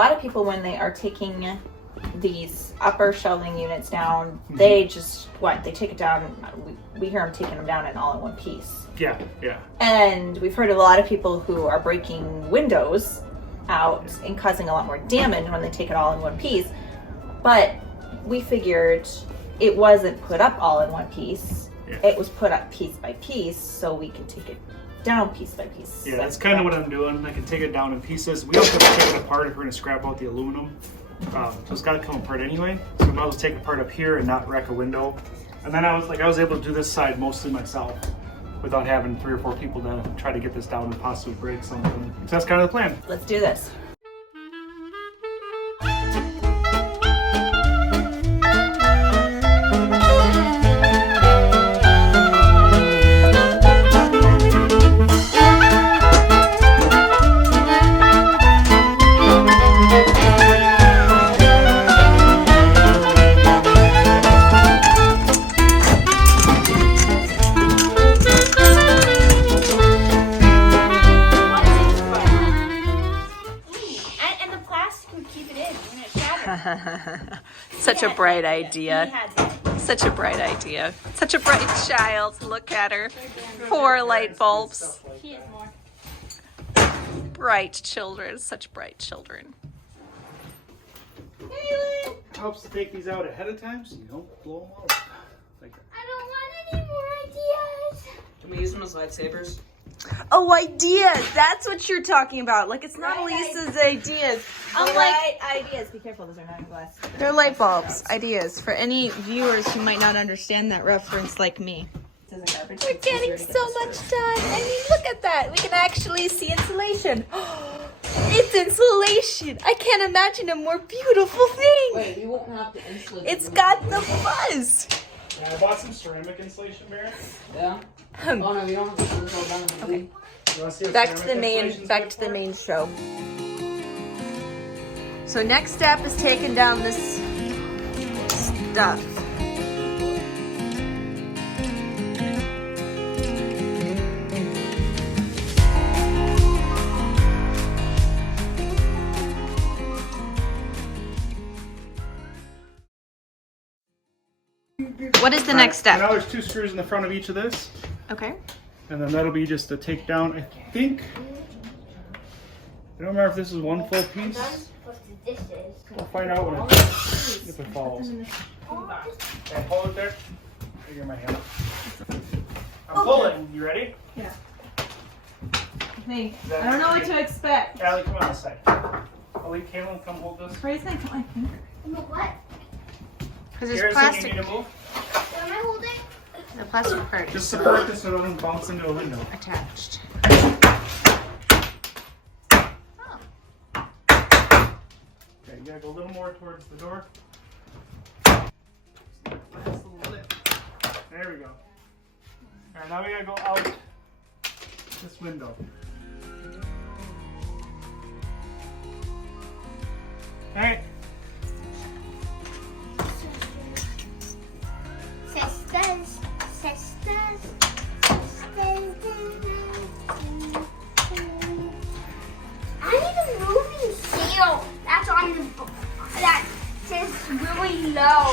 lot of people, when they are taking these upper shelving units down, they just, they take it down, we hear them taking them down in all in one piece. Yeah. And we've heard of a lot of people who are breaking windows out and causing a lot more damage when they take it all in one piece. But we figured it wasn't put up all in one piece. Yeah. It was put up piece by piece so we could take it down piece by piece. Yeah, that's kind of what I'm doing. I can take it down in pieces. We also have to take it apart if we're going to scrap out the aluminum. So it's got to come apart anyway. So we might as well take it apart up here and not wreck a window. And then I was able to do this side mostly myself without having 3 or 4 people to try to get this down and possibly break something. So that's kind of the plan. Let's do this. Such a bright idea. Such a bright idea. Such a bright child. Look at her. 4 light bulbs. Bright children. Such bright children. It helps to take these out ahead of time so you don't blow them out. Like that. I don't want any more ideas. Can we use them as lightsabers? Oh, ideas. That's what you're talking about. Like, it's not Lisa's ideas. Right ideas. Be careful, those are not glass. They're light bulbs. Ideas. For any viewers who might not understand that reference like me. We're getting so much done. I mean, look at that. We can actually see insulation. It's insulation. I can't imagine a more beautiful thing. Wait, we won't have to insulate. It's got the fuzz. Yeah, I bought some ceramic insulation, Barrett. Yeah? Oh no, you don't have to go down. Okay. You want to see if Back to ceramic the main show. So next step is taking down this stuff. What is the next step? Now there's 2 screws in the front of each of this. Okay. And then that'll be just a takedown. I think. I don't remember if this is one full piece. We'll find out if it falls. Okay, hold it there. Figure my hand. I'm pulling. You ready? Yeah. I don't know what to expect. Allie, come on this side. Allie, Caitlin, come hold this. Where's my phone? What? Because there's Garrison, plastic. you need to move? What am I holding? The plastic part Just is support this so it doesn't bounce into a window. attached. Okay, you gotta go a little more towards the door. There we go. Alright, now we gotta go out this window. Alright. Sisters. I need a moving seal. That's on the book. That says really low.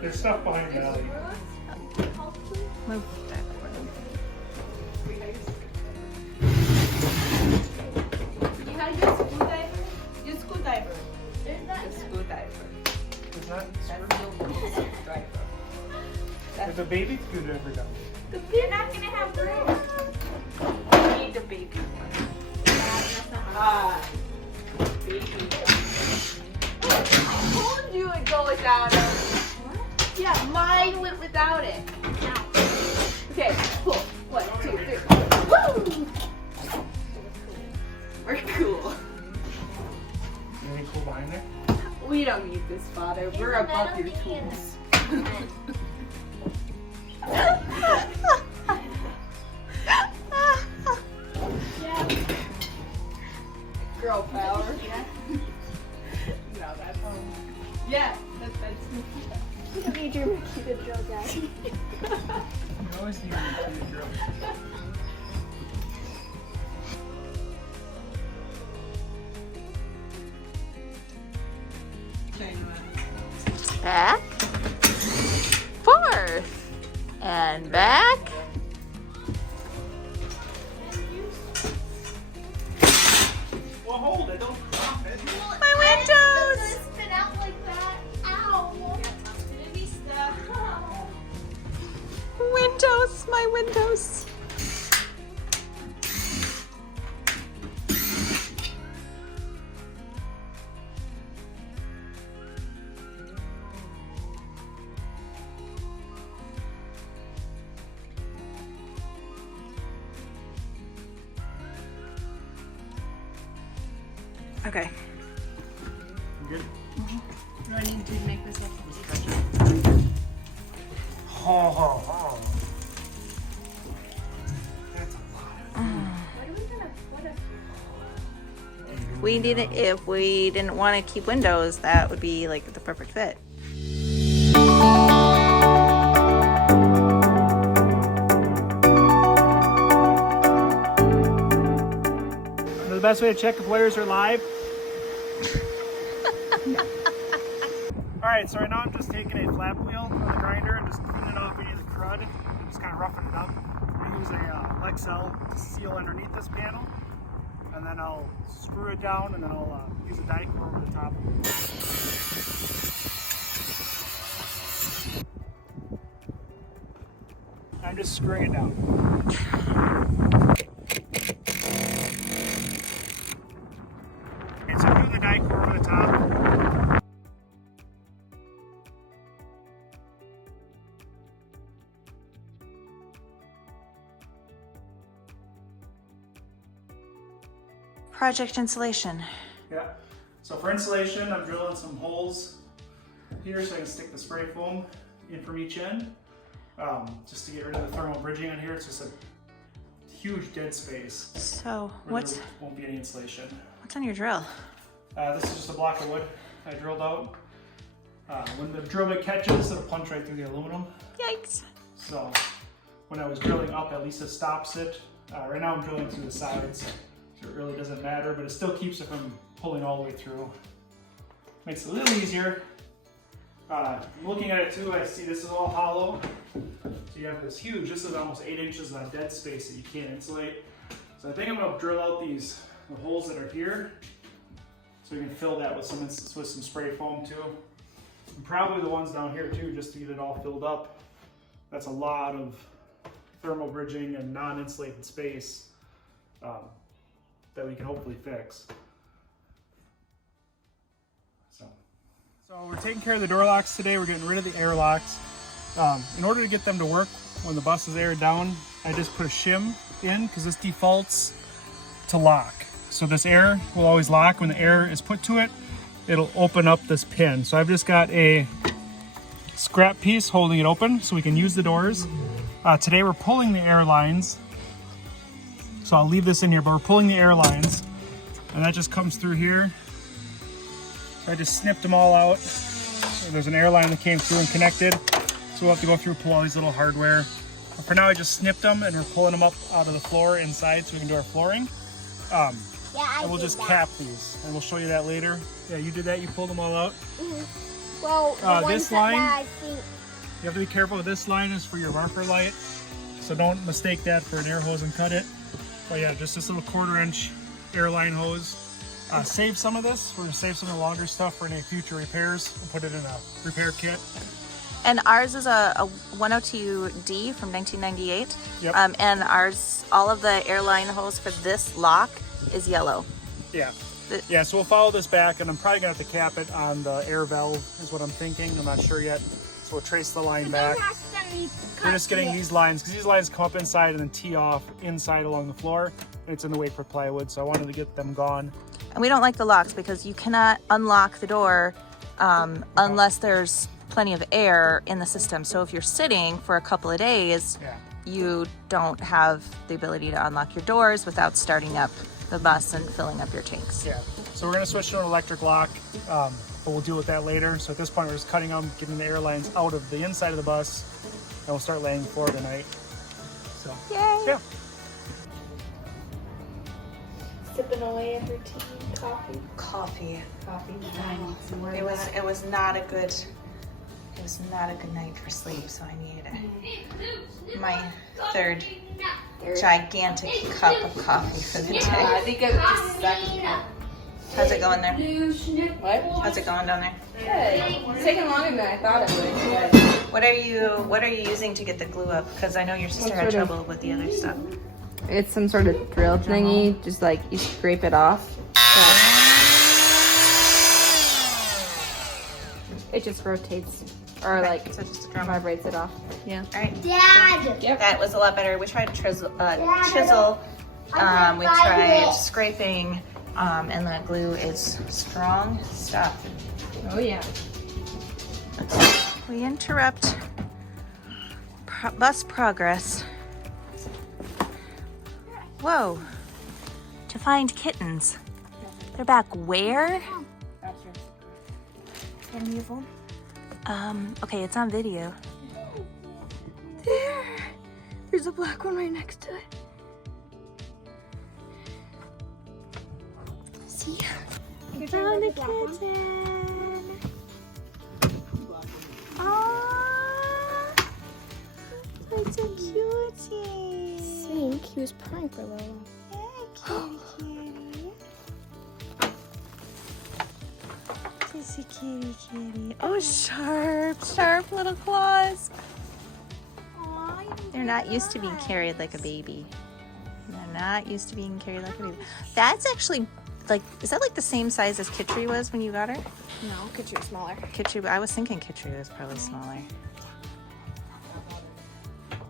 There's stuff behind the alley. Move that You have your screwdriver? Your screwdriver. There's that. Your screwdriver. Is that That's your screwdriver. There's a baby screwdriver down You're not gonna have room. You need the baby one. Ah, baby one. I told you it'd go without it. Yeah, mine went without it. Okay, cool. 1, 2, 3. Woo! We're cool. Anything cool behind there? We don't need this, Father. We're above your tools. Girl power. No, that's yeah, that's me. You don't need your Makita drill, guys. You always need to drill. And back. Well, hold it. Don't drop it. My windows. Spin out like that. Ow. Windows, my windows. Okay. You good? Do I need to make this up? Ho, ho, ho. If we didn't want to keep windows, that would be like the perfect fit. The best way to check if wires are live. Alright, so right now I'm just taking a flap wheel on the grinder and just cleaning off any of the crud and just kind of roughing it up. I use a Lexel to seal underneath this panel, and then I'll screw it down, and then I'll use a die core over the top. I'm just screwing it down. Okay, so I'm doing the die core over the top. Project insulation. Yeah. So for insulation, I'm drilling some holes here so I can stick the spray foam in from each end, just to get rid of the thermal bridging on here. It's just a huge dead space. So Where there won't be any insulation. what's on your drill? This is just a block of wood I drilled out. When the drill bit catches, it'll punch right through the aluminum. Yikes. So when I was drilling up, at least it stops it. Right now I'm drilling through the sides. So it really doesn't matter, but it still keeps it from pulling all the way through. Makes it a little easier. Looking at it too, I see this is all hollow. So you have this huge, this is almost 8 inches of dead space that you can't insulate. So I think I'm gonna drill out the holes that are here, so we can fill that with some spray foam too. And probably the ones down here too, just to get it all filled up. That's a lot of thermal bridging and non-insulated space that we can hopefully fix. So we're taking care of the door locks today. We're getting rid of the air locks. In order to get them to work when the bus is aired down, I just put a shim in because this defaults to lock. So this air will always lock. When the air is put to it, it'll open up this pin. So I've just got a scrap piece holding it open so we can use the doors. Today we're pulling the air lines. So I'll leave this in here, but we're pulling the air lines, and that just comes through here. So I just snipped them all out. So there's an air line that came through and connected. So we'll have to go through, pull all these little hardware. But for now, I just snipped them and we're pulling them up out of the floor inside so we can do our flooring. And we'll just cap these, and we'll show you that later. Yeah, you did that, you pulled them all out. Mm-hmm. Well, this line, I think you have to be careful. This line is for your marker light. So don't mistake that for an air hose and cut it. But yeah, just this little 1/4 inch air line hose. Save some of this. We're gonna save some of the longer stuff for any future repairs. We'll put it in a repair kit. And ours is a 102D from 1998. Yep. And ours, all of the airline hose for this lock is yellow. Yeah. Yeah, so we'll follow this back, and I'm probably gonna have to cap it on the air valve is what I'm thinking. I'm not sure yet. So we'll trace the line back. We're just getting these lines, because these lines come up inside and then tee off inside along the floor. And it's in the way for plywood, so I wanted to get them gone. And we don't like the locks because you cannot unlock the door unless there's plenty of air in the system. So if you're sitting for a couple of days, you don't have the ability to unlock your doors without starting up the bus and filling up your tanks. Yeah, so we're gonna switch to an electric lock, but we'll deal with that later. So at this point, we're just cutting them, getting the air lines out of the inside of the bus, and we'll start laying the floor tonight. So, yay! Yeah. Sipping away at her tea, coffee. Coffee. Coffee. It was not a good It was not a good night for sleep, so I needed my third gigantic cup of coffee for the day. I think it's just a second. How's it going there? What? How's it going down there? Good. It's taking longer than I thought it would. What are you using to get the glue up? Because I know your sister had trouble with the other stuff. It's some sort of drill thingy. Just like you scrape it off. It just rotates or like So just a drum. vibrates it off. Yeah. All right. Dad. Yep. That was a lot better. We tried chisel. We I tried it. scraping, and the glue is strong stuff. Oh yeah. We interrupt bus progress. Whoa. To find kittens. They're back where? Okay, it's on video. There's a black one right next to it. See? Found a kitten. Aww. That's a cutie. Think he was purring for a little while. Kitty. Kissy kitty. Oh, sharp little claws. They're not used to being carried like a baby. They're not used to being carried like a baby. That's actually like, is that like the same size as Kitri was when you got her? No, Kitri was smaller. Kitri, I was thinking Kitri was probably smaller.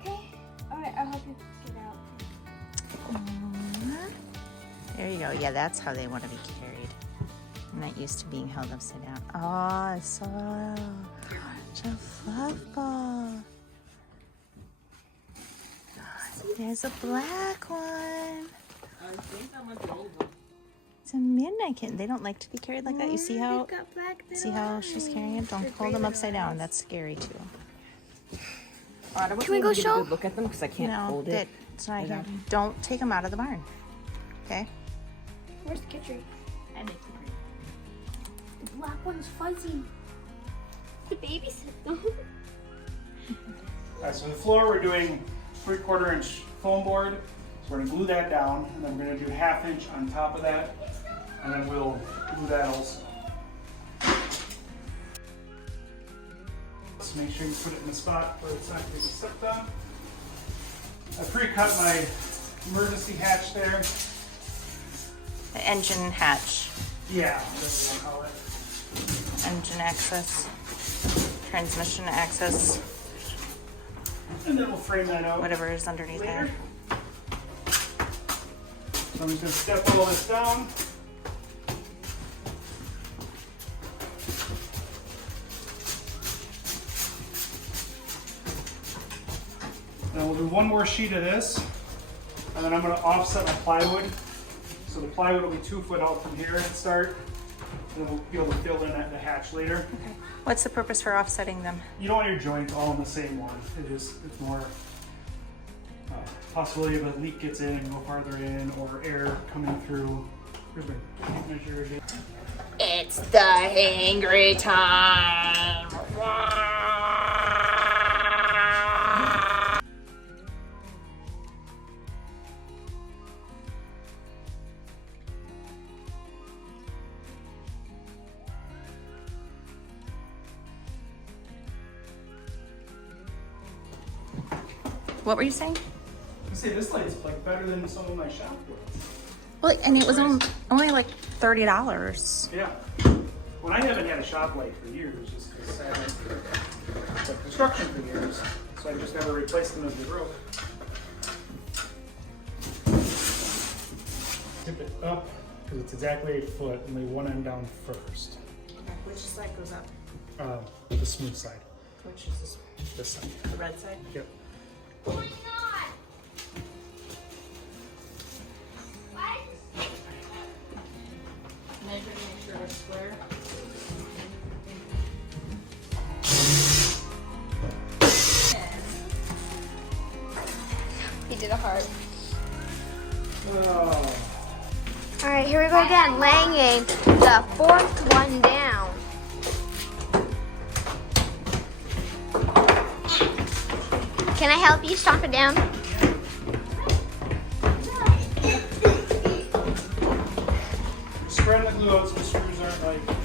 Okay. Alright, I'll help you get out. There you go. Yeah, that's how they want to be carried. I'm not used to being held upside down. Oh, I saw such a fluff ball. There's a black one. I think that might be old one. It's a midnight kitten. They don't like to be carried like that. You see how she's carrying it? Don't hold them upside down. That's scary too. Can we go show? Look at them because I can't No, hold it. it's not here. Don't take them out of the barn. Okay? Where's the Kitri? I make the green. The black one's fuzzy. The babysit them. Alright, so the floor we're doing 3/4 inch foam board. So we're gonna glue that down, and then we're gonna do 1/2 inch on top of that, and then we'll glue that also. Just make sure you put it in the spot where it's not gonna be stepped on. I pre-cut my emergency hatch there. The engine hatch. Yeah, that's what I call it. Engine access. Transmission access. And then we'll frame that out. Whatever is underneath there. Later. So I'm just gonna step all this down. Then we'll do one more sheet of this, and then I'm gonna offset my plywood. So the plywood will be 2 foot out from here and start, and then we'll be able to fill in the hatch later. What's the purpose for offsetting them? You don't want your joints all in the same one. It's more possibility of a leak gets in and go farther in, or air coming through. Here's my tape measure again. It's the hangry time. What were you saying? You say this light's like better than some of my shop lights. Well, and it was only like $30. Yeah. Well, I haven't had a shop light for years, just because I haven't done construction for years, so I just never replaced them as they broke. Tip it up, because it's exactly 8 foot, and lay one end down first. Okay, which side goes up? The smooth side. Which is This side. the red side? Yep. Oh my god! Why? Measure to make sure it's square. He did a heart. Oh. Alright, here we go again. Laying the 4th one down. Can I help you stomp it down? Spread the glue out so the screws aren't like